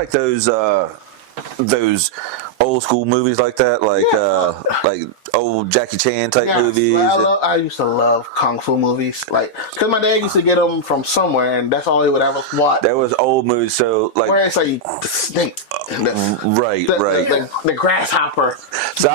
like those old school movies like that, like old Jackie Chan type movies. I used to love kung fu movies, like because my dad used to get them from somewhere, and that's all he would ever watch. There was old movies, so like where it's like the snake, right. The grasshopper, So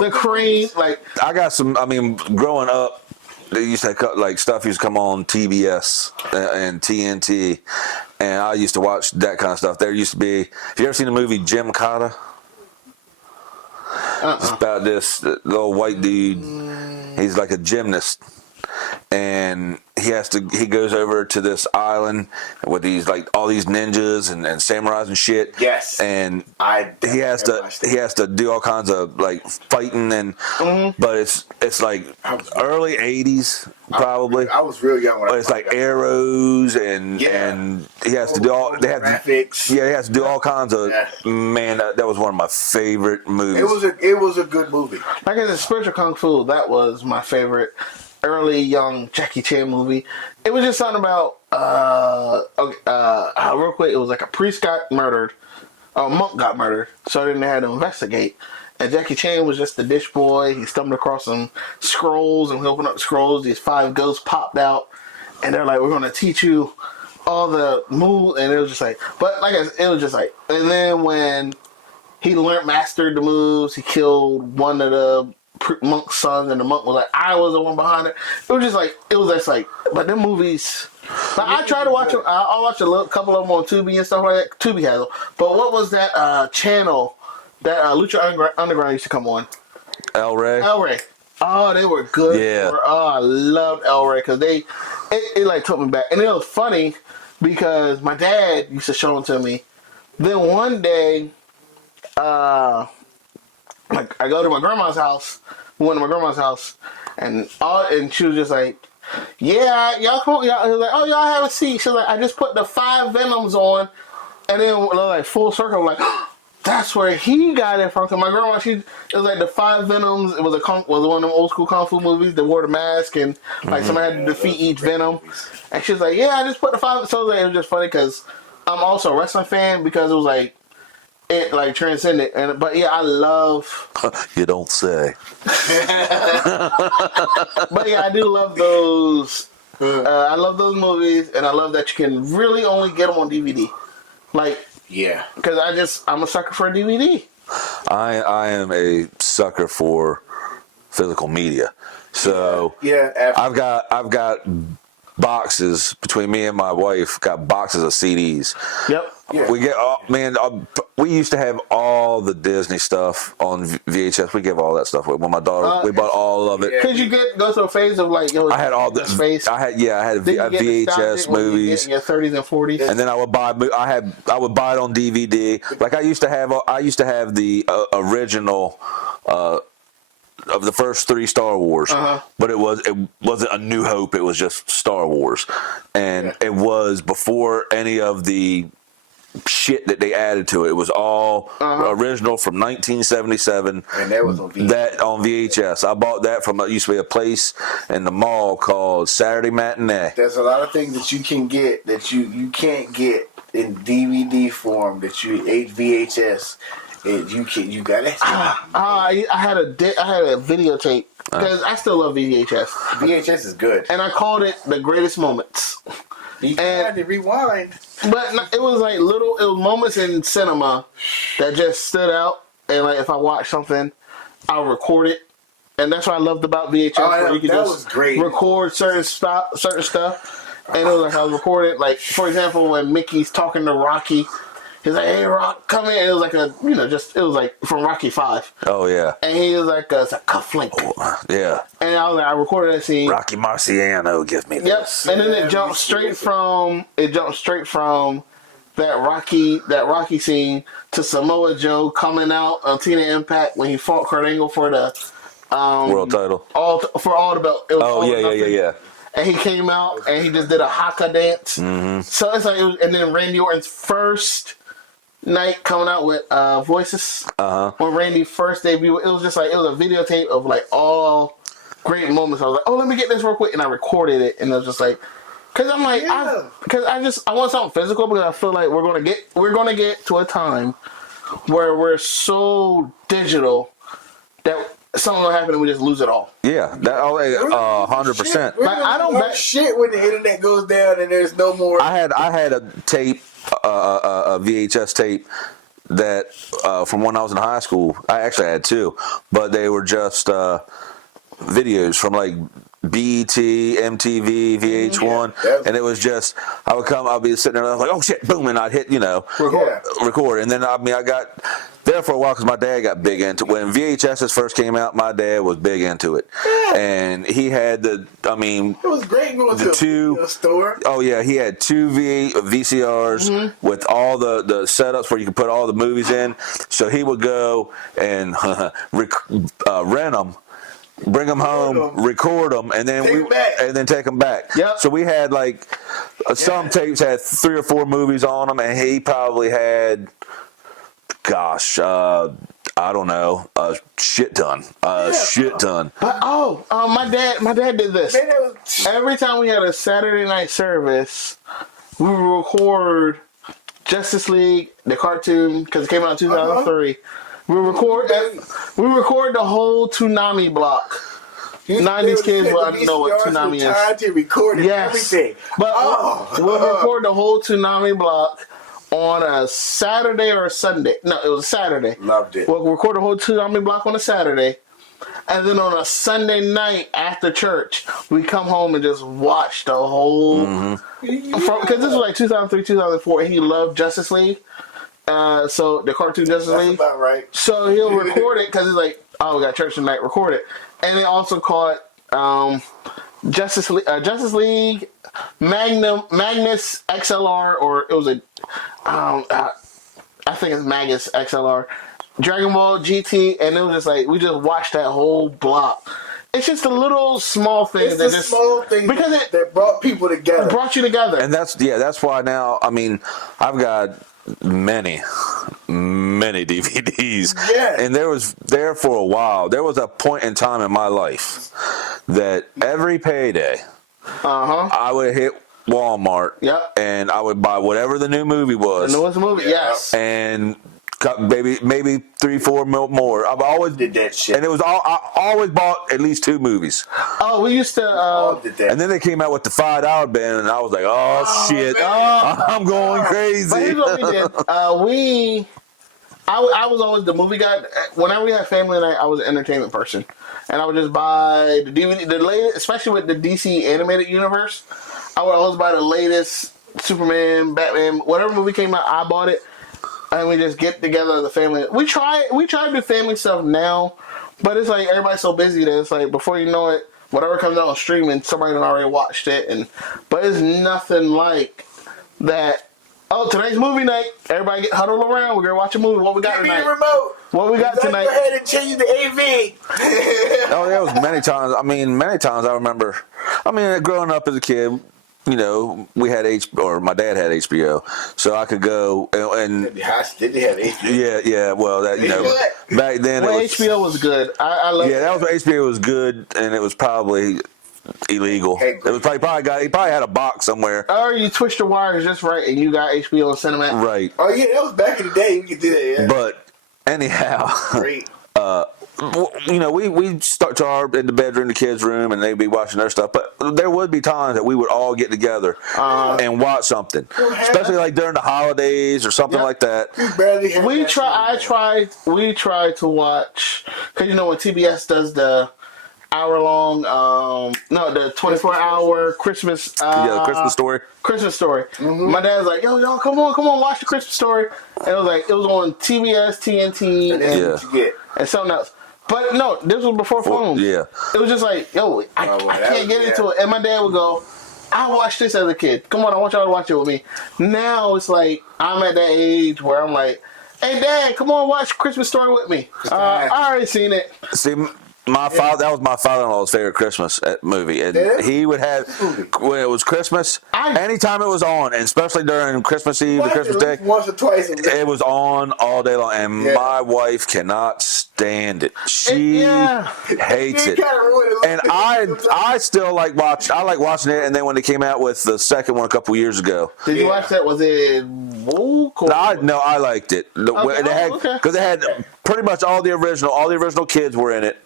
the crane. Like I got some. I mean, growing up, they used to cut like stuff used to come on TBS and TNT, and I used to watch that kind of stuff. There used to be. Have you ever seen the movie Jim Cotta? It's about this little white dude. He's like a gymnast, and he goes over to this island with these like all these ninjas and samurais and shit. Yes. And he has to do all kinds of like fighting and but it's like early 80s probably. I was real young when but it's like arrows and he has to do all they have graphics. He has to do all kinds of man that was one of my favorite movies. It was a good movie. Like as a spiritual kung fu, that was my favorite early young Jackie Chan movie. It was just something about real quick, it was like a priest got murdered, a monk got murdered, so then they had to investigate. And Jackie Chan was just the dish boy. He stumbled across some scrolls, and he opened up the scrolls. These 5 ghosts popped out, and they're like, "We're going to teach you all the moves." And it was just like, but like it was just like, and then when he mastered the moves, he killed one of the monk's son, and the monk was like, I was the one behind it. It was just like, but them movies. Like, I try to watch them. I'll watch couple of them on Tubi and stuff like that. Tubi has them. But what was that channel that Lucha Underground used to come on? El Rey. Oh, they were good. Yeah. I loved El Rey because it like took me back, and it was funny because my dad used to show them to me. Then one day, like I go to my grandma's house. We went to my grandma's house, and she was just like, "Yeah, y'all come." He was like, "Oh, y'all have a seat." She was like, "I just put the 5 Venoms on," and then like full circle, I'm like, oh, that's where he got it from. Cause my grandma, it was like the 5 Venoms. It was was one of them old school kung fu movies. They wore the mask, and like somebody had to defeat each Venom. And she was like, "Yeah, I just put the 5." So it was just funny because I'm also a wrestling fan because it was like. It like transcended, but yeah, I love. You don't say. But yeah, I do love those. I love those movies, and I love that you can really only get them on DVD. Like, yeah, because I'm a sucker for a DVD. I am a sucker for physical media, so I've got boxes between me and my wife. Got boxes of CDs. Yep. Yeah. We used to have all the Disney stuff on VHS. We gave all that stuff away. When my daughter, we bought all of it. Could you go through a phase of like, I had all the space. I had VHS movies in your 30s and 40s, and then I would buy it on DVD. Like I used to have the original. Of the first 3 Star Wars, but it wasn't A New Hope. It was just Star Wars, and it was before any of the shit that they added to it. It was all original from 1977. And that was on VHS. That on VHS. I bought that from used to be a place in the mall called Saturday Matinee. There's a lot of things that you can get that you can't get in DVD form that you VHS. You got it. I had a videotape because I still love VHS. VHS is good, and I called it the greatest moments. You had to rewind, but it was like it was moments in cinema that just stood out. And like if I watch something, I'll record it, and that's what I loved about VHS. Where you could just record certain stuff, and it was like I was recording. Like for example, when Mickey's talking to Rocky. He's like, "Hey, Rock, come in." It was like it was like from Rocky 5. Oh, yeah. And he was like, it's a cufflink. Oh, yeah. And I was like, I recorded that scene. Rocky Marciano, give me this. And then it jumped straight from that Rocky scene to Samoa Joe coming out on TNA Impact when he fought Kurt Angle for the world title. For all the belt. Yeah. And he came out and he just did a haka dance. Mm-hmm. So it's like, and then Randy Orton's first night coming out with Voices. When Randy first debuted, it was just like, it was a videotape of like all great moments. I was like, oh, let me get this real quick. And I recorded it. And it was just like, Because I'm like, Yeah. I want something physical because I feel like we're gonna get to a time where we're so digital that something will happen and we just lose it all. Yeah, that 100%. We're Like, I don't bet bet- shit when the internet goes down and there's no more. I had a tape, a VHS tape that from when I was in high school. I actually had two, but they were just videos from like BET, MTV, VH1, and it was just I'd be sitting there and I was like, oh shit, boom, and I'd hit record, and then I got there for a while because my dad got big into when VHSs first came out. My dad was big into it, and he had it was great going to a store. Oh yeah, he had two VCRs with all the setups where you could put all the movies in. So he would go and rent them, bring them home, record them, and then take them back. Yep. So we had like some tapes had 3 or 4 movies on them, and he probably had, gosh, I don't know, a shit ton. But my dad did this. Every time we had a Saturday night service, we would record Justice League, the cartoon, because it came out in 2003. We record the whole Toonami block. 90s kids will know what Toonami is. Time to record everything. But we'll record the whole Toonami block on a Saturday or a Sunday. No, it was a Saturday. Loved it. We'll record the whole Toonami block on a Saturday. And then on a Sunday night after church, we come home and just watch the whole... Because this was like 2003, 2004, and he loved Justice League. So the cartoon Justice League. That's about right. So he'll record it because it's like, oh, we got church tonight, record it. And they also caught Justice League Magnus XLR, or it was I think it's Magnus XLR, Dragon Ball GT, and it was just like we just watched that whole block. It's just a little small thing because that brought people together. Brought you together. And that's why now, I've got many DVDs. Yeah. And there for a while, there was a point in time in my life that every payday, I would hit Walmart, and I would buy whatever the new movie was. The newest movie, yes. And maybe 3-4 more. I've always did that shit, and it was I always bought at least 2 movies. Oh, we used to. Did that. And then they came out with the $5 bin, and I was like, oh shit, I'm going crazy. But here's what we did. I was always the movie guy. Whenever we had family night, I was an entertainment person, and I would just buy the DVD, the latest, especially with the DC animated universe. I would always buy the latest Superman, Batman, whatever movie came out. I bought it. And we just get together as a family. We try to do family stuff now, but it's like everybody's so busy that it's like before you know it, whatever comes out on streaming, somebody done already watched it. But it's nothing like that. Oh, tonight's movie night. Everybody get huddled around. We're gonna watch a movie. What we got tonight? Give me the remote. What we got tonight? Go ahead and change the AV. Oh, there was many times. Many times I remember. Growing up as a kid, we had my dad had HBO, so I could go and Did they have HBO? Yeah. Well, back then HBO was good. I love. Yeah, that was when HBO was good, and it was probably illegal. It was he probably had a box somewhere. Or you twist the wires just right, and you got HBO and Cinemax. Right. Oh yeah, that was back in the day. You could do that. Yeah. But anyhow, great. We start in the bedroom, the kids' room, and they'd be watching their stuff. But there would be times that we would all get together and watch something, especially like during the holidays or something like that. We try to watch, because when TBS does the hour-long, the 24-hour Christmas. The Christmas Story. Christmas Story. Mm-hmm. My dad's like, yo, y'all, come on, watch the Christmas Story. And it was on TBS, TNT, and something else. But no, this was before phones. Yeah. It was just like, yo, I can't get into it. And my dad would go, I watched this as a kid. Come on, I want y'all to watch it with me. Now it's like, I'm at that age where I'm like, hey, Dad, come on, watch Christmas Story with me. I already seen it. See, my father. That was my father-in-law's favorite Christmas movie, and he would have when it was Christmas. Anytime it was on, and especially during Christmas Eve, the Christmas Day, once or twice. It was on all day long, and my wife cannot stand it. She hates it, and I still like watching. I like watching it, and then when they came out with the second one a couple years ago, did you watch that? Was it woke? No, I liked it. Because it had pretty much all the original kids were in it.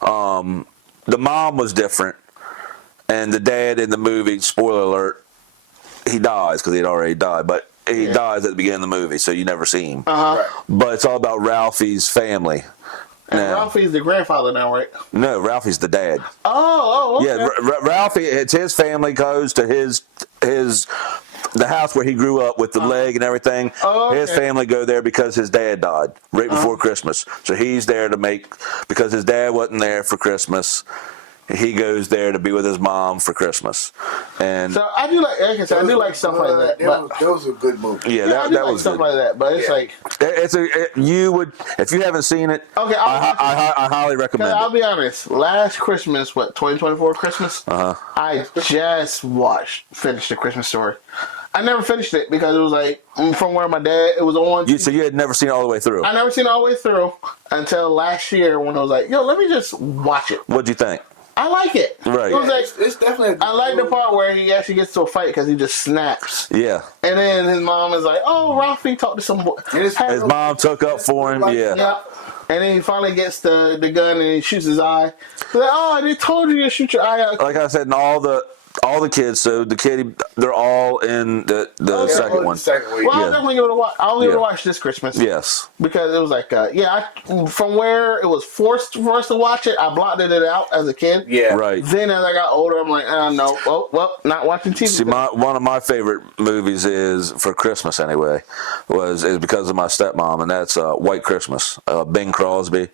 The mom was different, and the dad in the movie, spoiler alert, he dies because he'd already died, but he dies at the beginning of the movie, so you never see him. Right. But it's all about Ralphie's family. And Ralphie's the grandfather now, right? No, Ralphie's the dad. Oh, okay. Yeah, Ralphie. It's his family goes to the house where he grew up with the leg and everything. Oh, okay. His family go there because his dad died right before Christmas. So he's there because his dad wasn't there for Christmas. He goes there to be with his mom for Christmas. And so I do like stuff like that. Those are good movies. Yeah, that was like stuff good. like that. But it's you would if you haven't seen it. Okay, I highly recommend it. I'll be honest. Last Christmas, 2024 Christmas, I just finished the Christmas Story. I never finished it because it was like from where my dad it was on. So you had never seen it all the way through. I never seen it all the way through until last year when I was like, let me just watch it. What'd you think? I like it. Right. It was like, it's definitely. I like the part where he actually gets to a fight because he just snaps. Yeah. And then his mom is like, "Oh, Ralphie talked to some boy." His mom took up for him. Yeah. And then he finally gets the gun and he shoots his eye. He's like, "Oh, they told you to shoot your eye out." Like I said, and all the kids. So the kid, they're all in the second one. Well, I'll definitely give it a watch. I'll give it a watch this Christmas. Yes. Because it was like, from where it was forced for us to watch it, I blocked it out as a kid. Yeah. Right. Then as I got older, I'm like, no, well, not watching TV. See, one of my favorite movies is for Christmas anyway, is because of my stepmom, and that's White Christmas. Bing Crosby,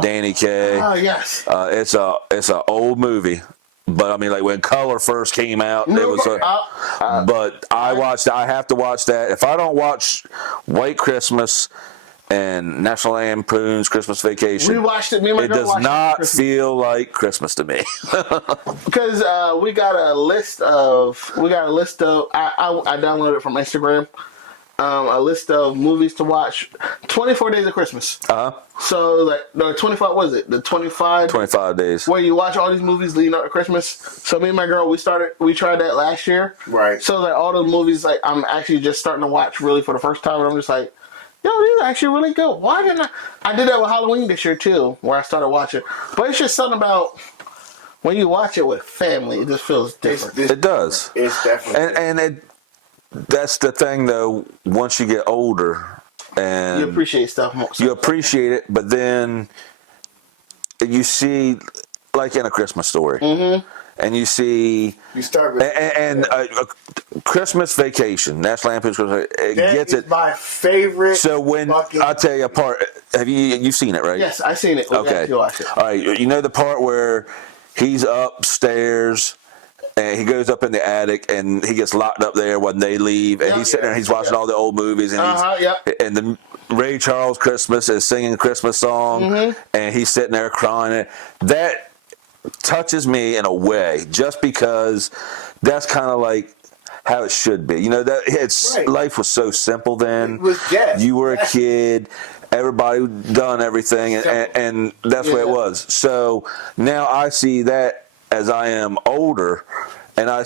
Danny Kaye. Oh yes. It's a old movie. But I mean, like when Color first came out, it was. But I have to watch that. If I don't watch White Christmas and National Lampoon's Christmas Vacation, we watched it. Me and my girl does not feel like Christmas to me. Because we got a list of. I downloaded it from Instagram. A list of movies to watch. 24 Days of Christmas. So like the 25. What is it? The 25. 25 days. Where you watch all these movies leading up to Christmas. So me and my girl, we tried that last year. Right. So like all the movies, like I'm actually just starting to watch really for the first time, and I'm just like, yo, these are actually really good. Why didn't I did that with Halloween this year too, where I started watching. But it's just something about when you watch it with family, it just feels different. It does. It's definitely. And that's the thing though. Once you get older, and you appreciate stuff more. You appreciate it, but then you see, like in A Christmas Story, and you see, you start with a Christmas Vacation, National Lampoon's Christmas. It gets it. My favorite. So when I'll tell you a part, you've seen it, right? Yes, I've seen it. Okay. All right. You know the part where he's upstairs. And he goes up in the attic, and he gets locked up there when they leave. And he's sitting there, and he's watching all the old movies. And and the Ray Charles Christmas is singing a Christmas song, and he's sitting there crying. That touches me in a way, just because that's kind of like how it should be. You know, life was so simple then. It was just. You were a kid. Everybody done everything, and that's the way it was. So now I see that. As I am older, and I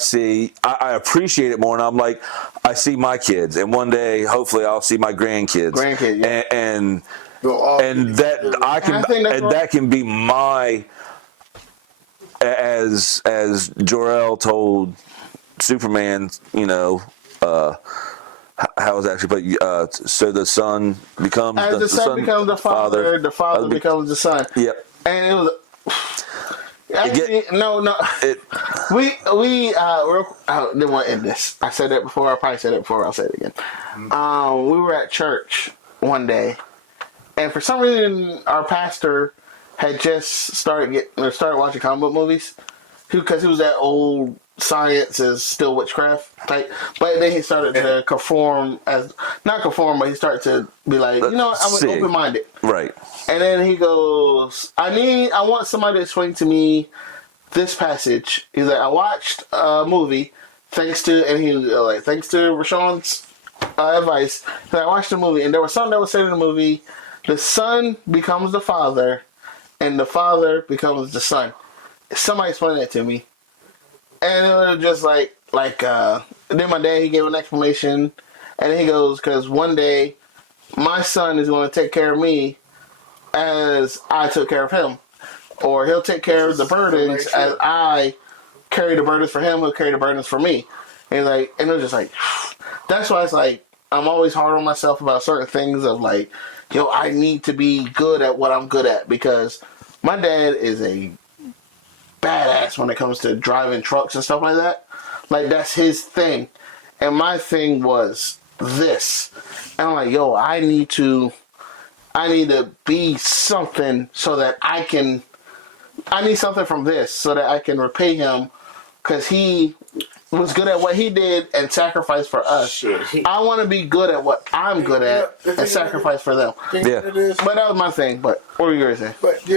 I appreciate it more, and I'm like, I see my kids, and one day, hopefully, I'll see my grandkids, and that can be my, as Jor-El told Superman, how is it actually put? So the son becomes the son becomes the father. The father becomes the son. Yep. And it was. Actually, no. We didn't want to end this. I said that before. I probably said it before. I'll say it again. We were at church one day, and for some reason, our pastor had just started watching comic book movies because he was that old science is still witchcraft type. But then he started to conform not conform, but he started to be like, I'm open minded. Right. And then he goes, I want somebody to explain to me this passage. He's like, I watched a movie thanks to Rashawn's advice. I watched the movie, and there was something that was said in the movie: the son becomes the father, and the father becomes the son. Somebody explained that to me, and it was just like then my dad, he gave an explanation, and then he goes, because one day my son is going to take care of me as I took care of him, or he'll take care of the burdens as I carry the burdens for him. He'll carry the burdens for me, and it was just like, that's why it's like I'm always hard on myself about certain things of like, I need to be good at what I'm good at, because my dad is a badass when it comes to driving trucks and stuff like that. Like, that's his thing. And my thing was this. And I'm like, I need to be something so that I need something from this so that I can repay him, because he was good at what he did and sacrificed for us. I want to be good at what I'm good at and sacrifice for them. Yeah. But that was my thing. But what were you going to say? But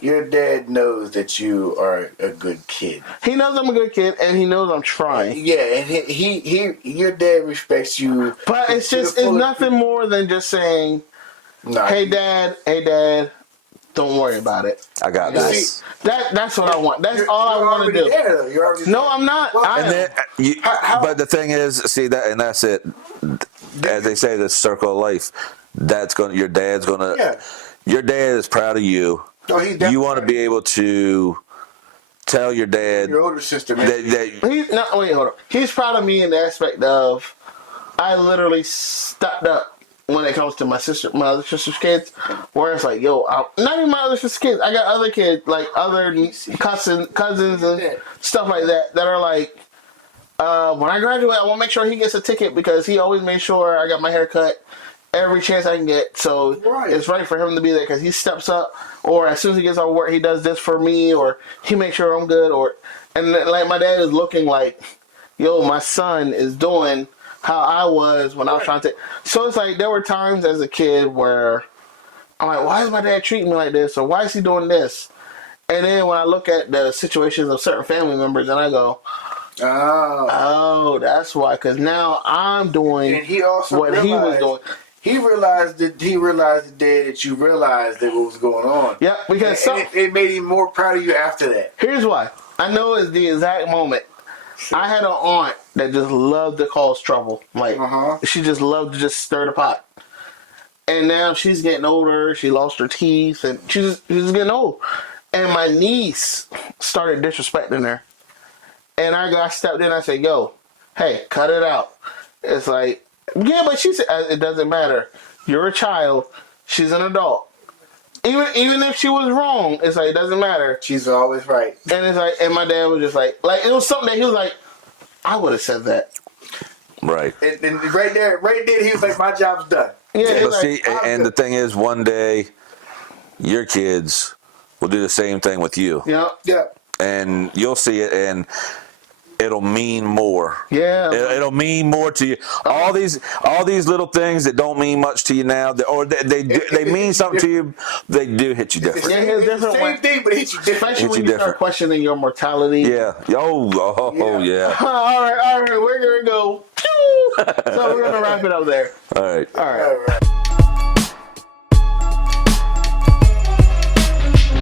your dad knows that you are a good kid. He knows I'm a good kid, and he knows I'm trying. Yeah, and he your dad respects you. But it's nothing more than just saying, hey dad, don't worry about it. I got this. That's what I want. That's all I want to do. No, I'm not. But the thing is, see that, and that's it. As they say, the circle of life. Your dad is proud of you. No, you want to be able to tell your dad. Your older sister, man. Hold on. He's proud of me in the aspect of I literally stepped up when it comes to my other sister's kids, where it's like, not even my other sister's kids. I got other kids, like other cousins and stuff like that are like, when I graduate, I want to make sure he gets a ticket, because he always made sure I got my hair cut every chance I can get. So It's right for him to be there, because he steps up, or as soon as he gets off work, he does this for me, or he makes sure I'm good, and like my dad is looking like, my son is doing how I was when I was trying to. So it's like there were times as a kid where I'm like, why is my dad treating me like this? Or why is he doing this? And then when I look at the situations of certain family members, and I go, oh, that's why. Because now I'm doing what he was doing. He realized the day that you realized that what was going on. Yeah, because it made him more proud of you after that. Here's why. I know it's the exact moment. I had an aunt that just loved to cause trouble. Like, she just loved to just stir the pot. And now she's getting older. She lost her teeth, and she's getting old. And my niece started disrespecting her. And I stepped in. I said, hey, cut it out. It's like, yeah, but she said, it doesn't matter. You're a child. She's an adult. Even if she was wrong, it's like, it doesn't matter. She's always right. And it's like, and my dad was just like it was something that he was like, I would have said that. Right. And right there, he was like, my job's done. Yeah. But see, and the thing is, one day, your kids will do the same thing with you. Yeah. Yeah. And you'll see it, and it'll mean more. Yeah. It'll mean more to you. All these little things that don't mean much to you now, they mean something to you. They do hit you different. Yeah, it's the same thing, but it hits you different. Especially when you start questioning your mortality. Yeah. Yeah. All right. We're gonna go. So we're gonna wrap it up there. All right. All right.